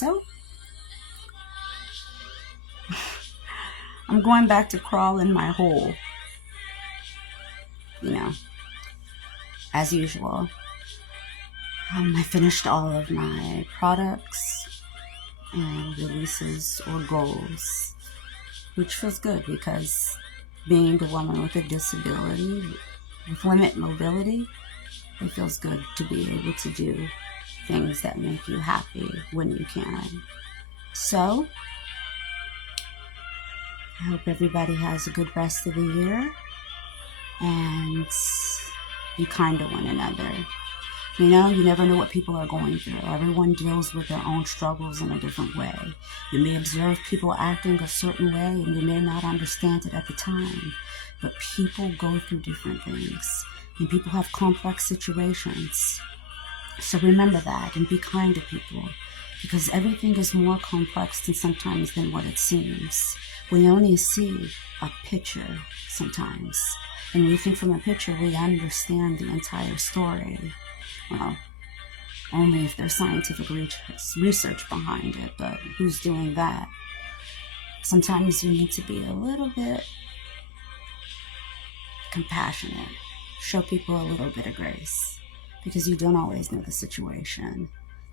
So, I'm going back to crawl in my hole, you know, as usual. I finished all of my products and releases or goals, which feels good because being a woman with a disability, with limited mobility, it feels good to be able to do things that make you happy when you can. So, I hope everybody has a good rest of the year and be kind to one another. You know, you never know what people are going through. Everyone deals with their own struggles in a different way. You may observe people acting a certain way and you may not understand it at the time, but people go through different things and people have complex situations. So remember that and be kind to people because everything is more complex sometimes than what it seems. We only see a picture sometimes. And we think from a picture we understand the entire story. Well, only if there's scientific research behind it, but who's doing that? Sometimes you need to be a little bit compassionate. Show people a little bit of grace because you don't always know the situation,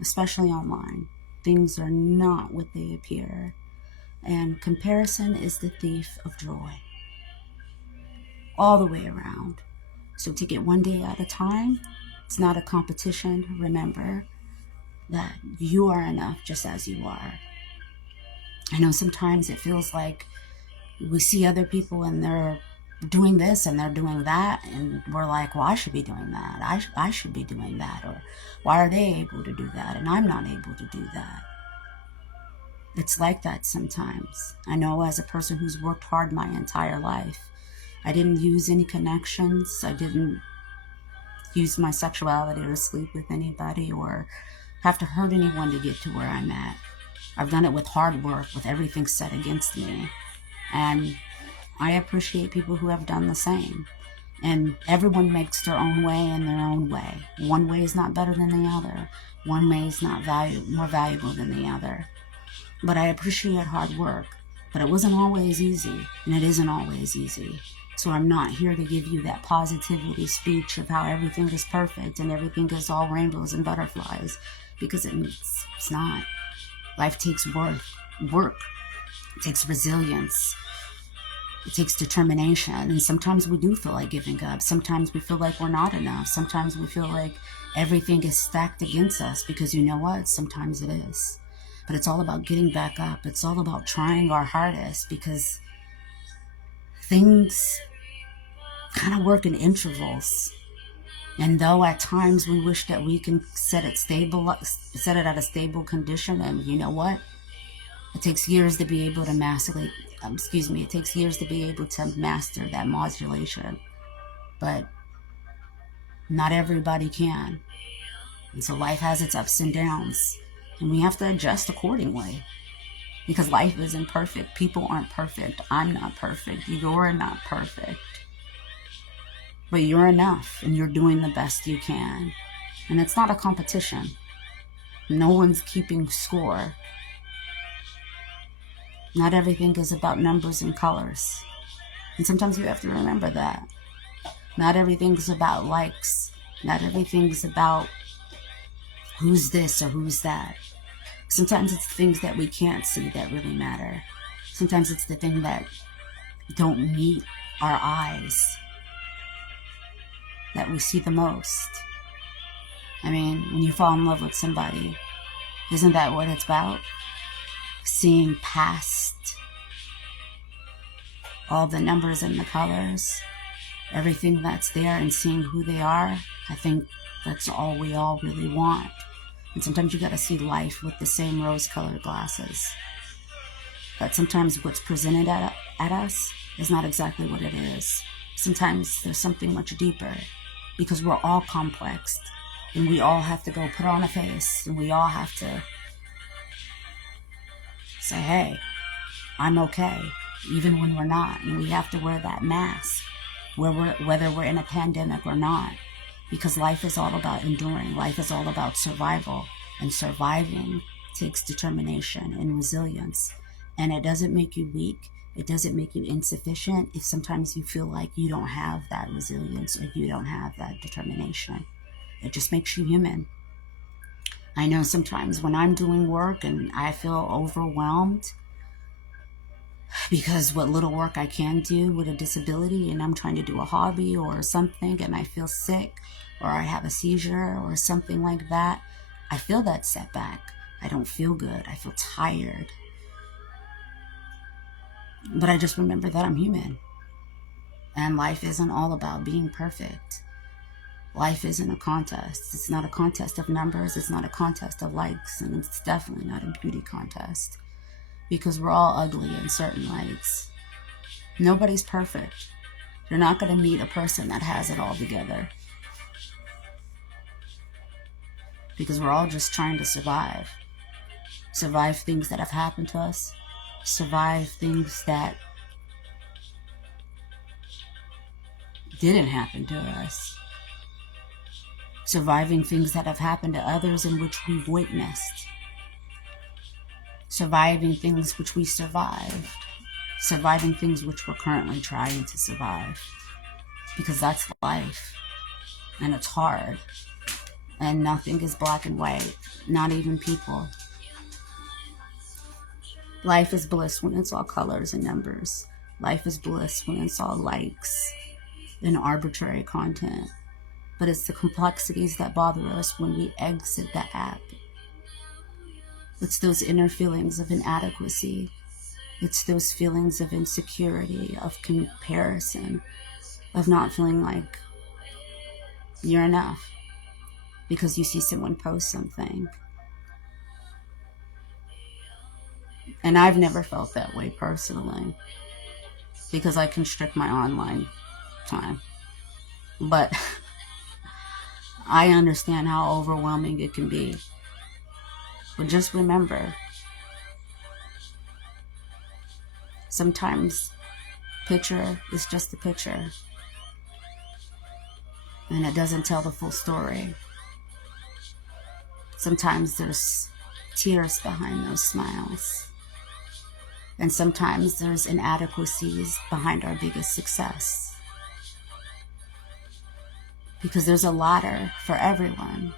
especially online. Things are not what they appear. And comparison is the thief of joy. All the way around. So take it one day at a time. It's not a competition. Remember that you are enough just as you are. I know sometimes it feels like we see other people and they're doing this and they're doing that and we're like, well, I should be doing that. I should be doing that. Or why are they able to do that and I'm not able to do that? It's like that sometimes. I know as a person who's worked hard my entire life, I didn't use any connections. I didn't use my sexuality to sleep with anybody or have to hurt anyone to get to where I'm at. I've done it with hard work, with everything set against me. And I appreciate people who have done the same. And everyone makes their own way in their own way. One way is not better than the other. One way is not more valuable than the other. But I appreciate hard work. But it wasn't always easy, and it isn't always easy. So I'm not here to give you that positivity speech of how everything is perfect and everything is all rainbows and butterflies, because it's not. Life takes work. It takes resilience. It takes determination. And sometimes we do feel like giving up. Sometimes we feel like we're not enough. Sometimes we feel like everything is stacked against us, because you know what? Sometimes it is. But it's all about getting back up. It's all about trying our hardest, because things kind of work in intervals. And though at times we wish that we can set it at a stable condition, and you know what? It takes years to be able to it takes years to be able to master that modulation. But not everybody can. And so life has its ups and downs. And we have to adjust accordingly. Because life isn't perfect. People aren't perfect. I'm not perfect. You're not perfect. But you're enough. And you're doing the best you can. And it's not a competition. No one's keeping score. Not everything is about numbers and colors. And sometimes you have to remember that. Not everything's about likes. Not everything's about who's this or who's that. Sometimes it's the things that we can't see that really matter. Sometimes it's the thing that don't meet our eyes that we see the most. I mean, when you fall in love with somebody, isn't that what it's about? Seeing past all the numbers and the colors, everything that's there, and seeing who they are. I think that's all we all really want. And sometimes you gotta see life with the same rose-colored glasses. But sometimes what's presented at us is not exactly what it is. Sometimes there's something much deeper, because we're all complex, and we all have to go put on a face, and we all have to say, hey, I'm okay, even when we're not. And we have to wear that mask, whether we're in a pandemic or not. Because life is all about enduring. Life is all about survival and surviving takes determination and resilience. And it doesn't make you weak. It doesn't make you insufficient if sometimes you feel like you don't have that resilience or you don't have that determination. It just makes you human. I know sometimes when I'm doing work and I feel overwhelmed because what little work I can do with a disability, and I'm trying to do a hobby or something and I feel sick or I have a seizure or something like that, I feel that setback. I don't feel good. I feel tired. But I just remember that I'm human. And life isn't all about being perfect. Life isn't a contest. It's not a contest of numbers. It's not a contest of likes. And it's definitely not a beauty contest. Because we're all ugly in certain lights. Nobody's perfect. You're not going to meet a person that has it all together. Because we're all just trying to survive. Survive things that have happened to us. Survive things that didn't happen to us. Surviving things that have happened to others in which we've witnessed. Surviving things which we survived. Surviving things which we're currently trying to survive. Because that's life. And it's hard. And nothing is black and white. Not even people. Life is bliss when it's all colors and numbers. Life is bliss when it's all likes and arbitrary content. But it's the complexities that bother us when we exit the app. It's those inner feelings of inadequacy. It's those feelings of insecurity, of comparison, of not feeling like you're enough because you see someone post something. And I've never felt that way personally because I constrict my online time. But I understand how overwhelming it can be. But just remember, sometimes picture is just a picture. And it doesn't tell the full story. Sometimes there's tears behind those smiles. And sometimes there's inadequacies behind our biggest success. Because there's a ladder for everyone.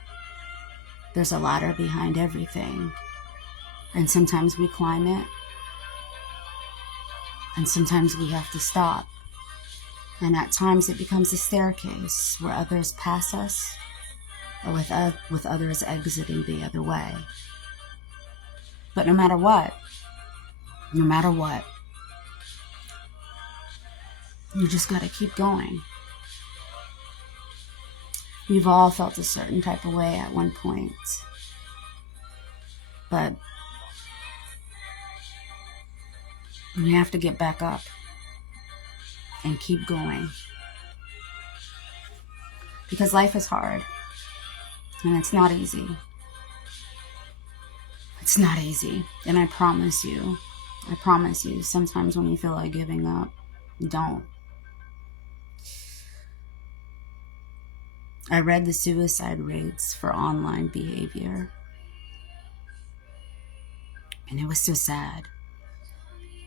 There's a ladder behind everything. And sometimes we climb it. And sometimes we have to stop. And at times it becomes a staircase where others pass us, or with others exiting the other way. But no matter what, you just gotta keep going. We've all felt a certain type of way at one point. But we have to get back up and keep going. Because life is hard. And it's not easy. It's not easy. And I promise you, sometimes when you feel like giving up, don't. I read the suicide rates for online behavior. And it was so sad.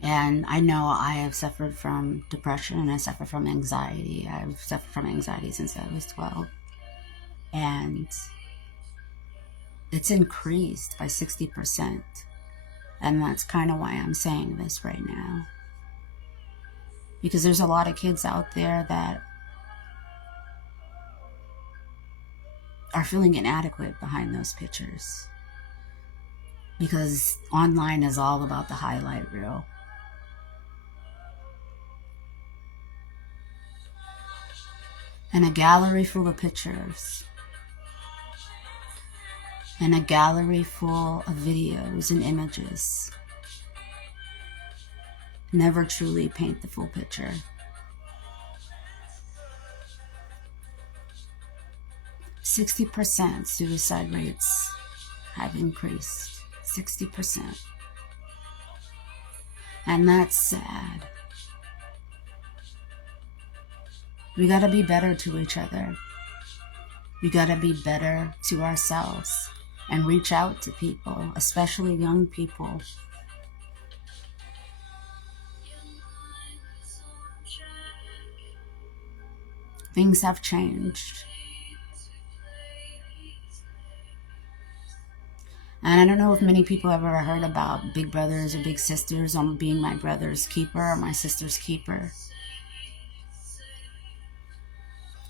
And I know I have suffered from depression and I suffer from anxiety. I've suffered from anxiety since I was 12. And it's increased by 60%. And that's kind of why I'm saying this right now. Because there's a lot of kids out there that are feeling inadequate behind those pictures. Because online is all about the highlight reel. And a gallery full of pictures. And a gallery full of videos and images never truly paint the full picture. %60 suicide rates have increased. 60%. And that's sad. We gotta be better to each other. We gotta be better to ourselves. and reach out to people, especially young people. Things have changed. And I don't know if many people have ever heard about big brothers or big sisters, being my brother's keeper or my sister's keeper.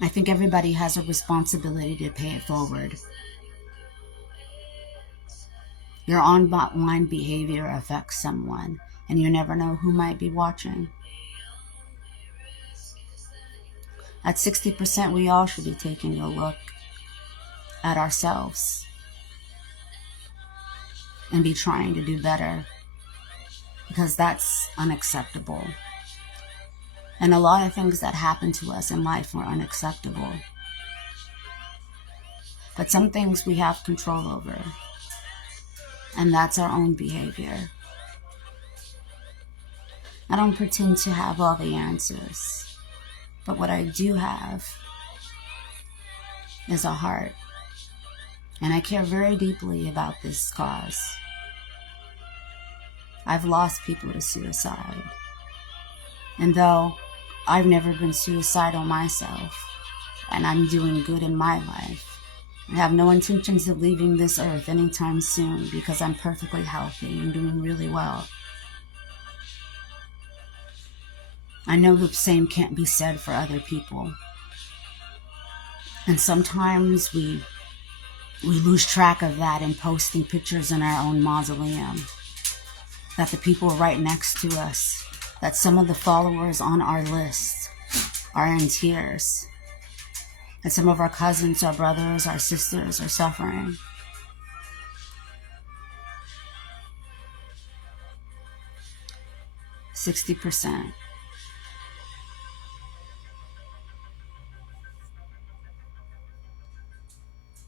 I think everybody has a responsibility to pay it forward. Your online behavior affects someone, and you never know who might be watching. At 60%, we all should be taking a look at ourselves and be trying to do better, because that's unacceptable. And a lot of things that happen to us in life are unacceptable. But some things we have control over, and that's our own behavior. I don't pretend to have all the answers, but what I do have is a heart. And I care very deeply about this cause. I've lost people to suicide. And though I've never been suicidal myself, and I'm doing good in my life, I have no intentions of leaving this earth anytime soon, because I'm perfectly healthy and doing really well. I know the same can't be said for other people. And sometimes we lose track of that in posting pictures in our own mausoleum, that the people right next to us, that some of the followers on our list are in tears, that some of our cousins, our brothers, our sisters are suffering. "60%.